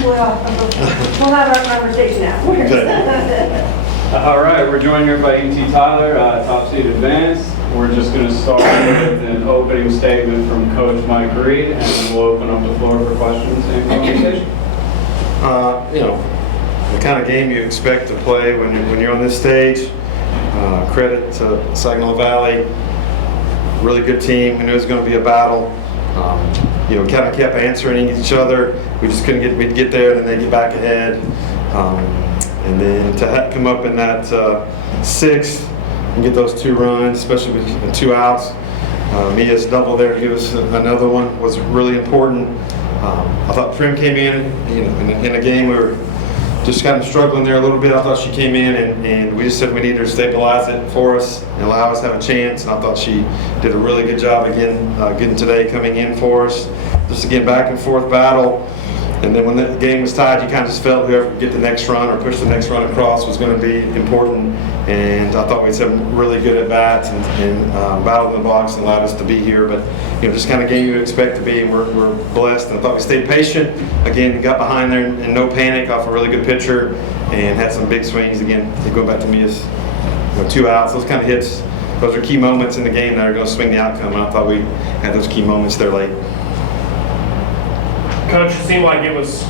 We'll have our conversation afterwards. All right, we're joined here by UT Tyler, top seed advanced. We're just going to start with an opening statement from Coach Mike Reed, and then we'll open up the floor for questions and conversation. The kind of game you expect to play when you're on this stage. Credit to Saginaw Valley, really good team. We knew it was going to be a battle. We kind of kept answering each other. We just couldn't we'd get there, and then they get back ahead. And then to come up in that sixth and get those 2 runs, especially with the 2 outs. Mia's double there to give us another one was really important. I thought Prim came in, in a game we were just kind of struggling there a little bit. I thought she came in and we just said we needed her to stabilize it for us and allow us to have a chance. And I thought she did a really good job again, getting today coming in for us. Just again, back and forth battle. And then when the game was tied, you kind of just felt whoever would get the next run or push the next run across was going to be important. And I thought we had some really good at-bats and battled in the box and allowed us to be here. But, just kind of game you would expect to be, and we're blessed. And I thought we stayed patient. Again, got behind there and no panic off a really good pitcher and had some big swings. Again, going back to Mia's 2 outs, those kind of hits, those are key moments in the game that are going to swing the outcome. And I thought we had those key moments there late. Coach, it seemed like it was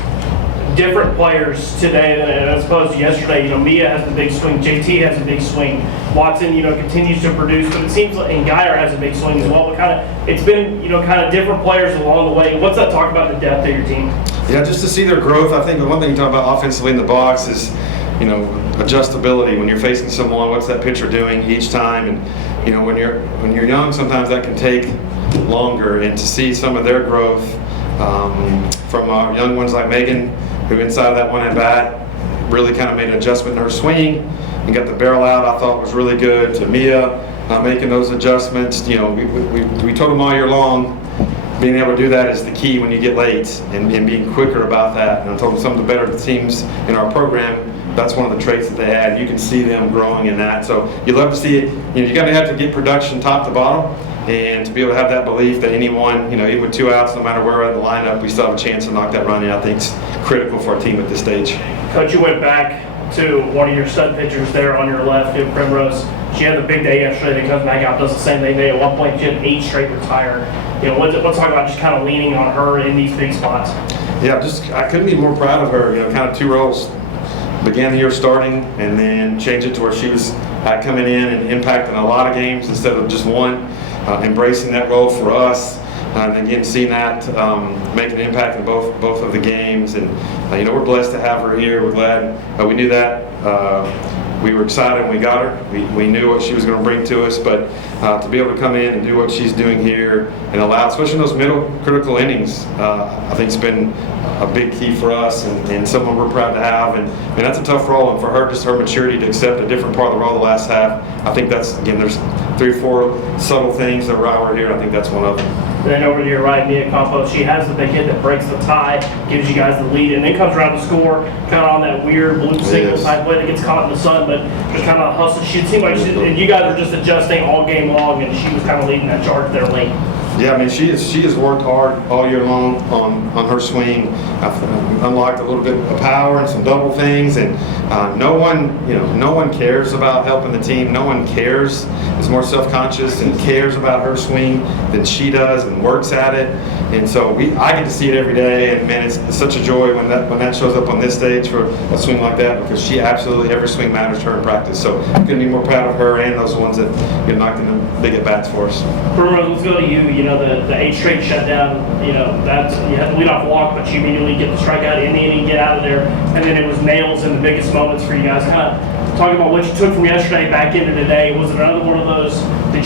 different players today than as opposed to yesterday. Mia has the big swing, JT has a big swing, Watson, continues to produce, but it seems like, and Geyer has a big swing as well. But it's been, kind of different players along the way. What's that talk about the depth of your team? Yeah, just to see their growth. I think the one thing you talk about offensively in the box is, adjustability. When you're facing someone, what's that pitcher doing each time? And when you're young, sometimes that can take longer. And to see some of their growth. From our young ones like Megan, who inside of that one at bat really kind of made an adjustment in her swing and got the barrel out. I thought was really good. To Mia, making those adjustments. We told them all year long, being able to do that is the key when you get late and being quicker about that. And I told them some of the better teams in our program, that's one of the traits that they had. You can see them growing in that. So you love to see it. You got to have to get production top to bottom. And to be able to have that belief that anyone, even with 2 outs, no matter where we're in the lineup, we still have a chance to knock that run in, I think is critical for our team at this stage. Coach, you went back to one of your stud pitchers there on your left, Primrose. She had a big day yesterday. That comes back out, does the same thing. At one point, she had 8 straight retire. Let's talk about just kind of leaning on her in these big spots. Yeah, I couldn't be more proud of her. Kind of 2 roles. Began the year starting and then changed it to where she was coming in and impacting a lot of games instead of just one. Embracing that role for us, and again seeing that make an impact in both of the games, and we're blessed to have her here. We're glad we knew that. We were excited when we got her. We knew what she was going to bring to us, but to be able to come in and do what she's doing here and allow, especially in those middle critical innings, I think it's been a big key for us and someone we're proud to have. And that's a tough role, and for her, just her maturity to accept a different part of the role the last half, I think that's, again, there's 3 or 4 subtle things that we're here, and I think that's one of them. Then over to your right, Mia Campos, she has the big hit that breaks the tie, gives you guys the lead, and then comes around to score kind of on that weird blue signal type play that gets caught in the sun, but just kind of hustle. She seemed like and you guys were just adjusting all game long, and she was kind of leading that charge there late. Yeah, I mean, she has worked hard all year long on her swing. Unlocked a little bit of power and some double things, and no one cares about helping the team. No one cares. Is more self-conscious and cares about her swing than she does, and works at it. And so I get to see it every day, and man, it's such a joy when that shows up on this stage for a swing like that, because she absolutely, every swing matters to her in practice. So I'm going to be more proud of her and those ones that get knocked in the big at bats for us. Primrose, let's go to you. The 8 straight shutdown. That's you had the leadoff walk, but you immediately get the strikeout in the inning, get out of there, and then it was nails in the biggest moments for you guys. Kind of talk about what you took from yesterday back into today. Was it another one of those that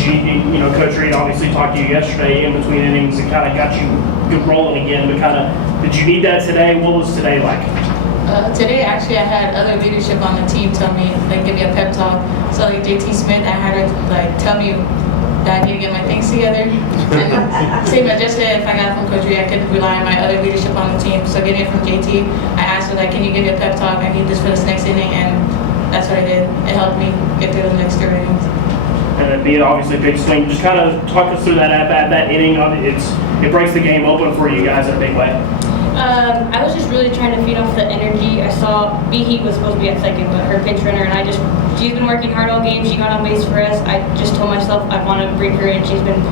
Coach Reed obviously talked to you yesterday in between innings and kind of got you good rolling again, but kind of did you need that today? What was today like? Today, actually, I had other leadership on the team tell me, give me a pep talk. So, JT Smith, I had her, tell me that I need to get my things together. And same as yesterday, if I got it from Coach Reed, I could rely on my other leadership on the team. So, getting it from JT, I asked her, can you give me a pep talk? I need this for this next inning. And that's what I did. It helped me get through the next 2 innings. And then being obviously a big swing, just kind of talk us through that at-bat, that inning. It breaks the game open for you guys in a big way. I was just really trying to feed off the energy. I saw B-Heat was supposed to be at second, but her pinch runner, and she's been working hard all game. She got on base for us. I just told myself I want to bring her in. She's been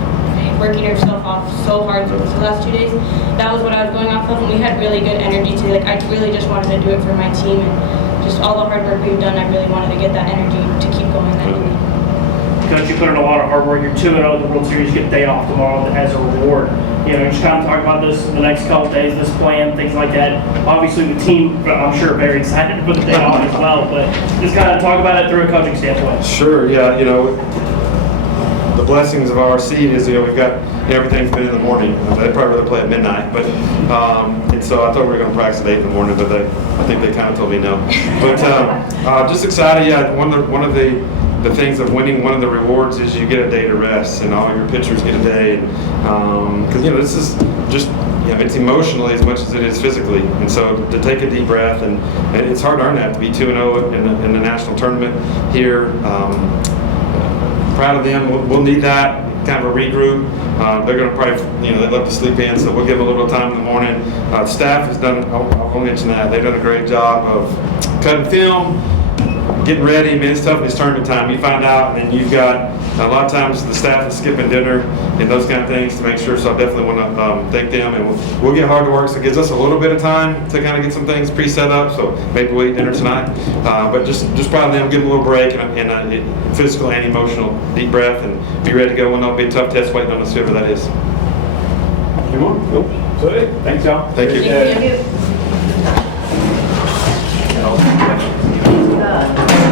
working herself off so hard the last 2 days. That was what I was going off of, and we had really good energy too. Like, I really just wanted to do it for my team, and just all the hard work we've done, I really wanted to get that energy to keep going that day. Coach, you put in a lot of hard work. You're 2-0 in the World Series. You get a day off tomorrow as a reward. You know, just kind of talk about this the next couple of days, this plan, things like that. Obviously, the team, I'm sure, very excited to put the day off as well. But just kind of talk about it through a coaching standpoint. Sure, yeah, you know, the blessings of our seed is, you know, we've got everything's been in the morning. They'd probably rather play at midnight, but and so I thought we were going to practice at 8 in the morning, but I think they kind of told me no. But just excited. Yeah, one of the things of winning, one of the rewards is you get a day to rest, and all your pitchers get a day, and because you know this is just. Yeah, it's emotionally as much as it is physically, and so to take a deep breath, and it's hard to earn that, to be 2-0 in the national tournament here. Proud of them. We'll need that kind of a regroup. They're going to probably, you know, they love to sleep in, so we'll give them a little time in the morning. Staff has done. I'll mention that they've done a great job of cutting film, getting ready. I mean, it's tough. It's tournament time. You find out, and then you've got a lot of times the staff is skipping dinner and those kind of things to make sure. So I definitely want to thank them, and we'll get hard to work. So it gives us a little bit of time to kind of get some things pre-set up. So maybe we'll eat dinner tonight. But just proud of them. Give them a little break and physical and emotional deep breath, and be ready to go when there'll be a tough test waiting on us, whoever that is. Come on. Nope. So, thanks, y'all. Thank you. Thank you.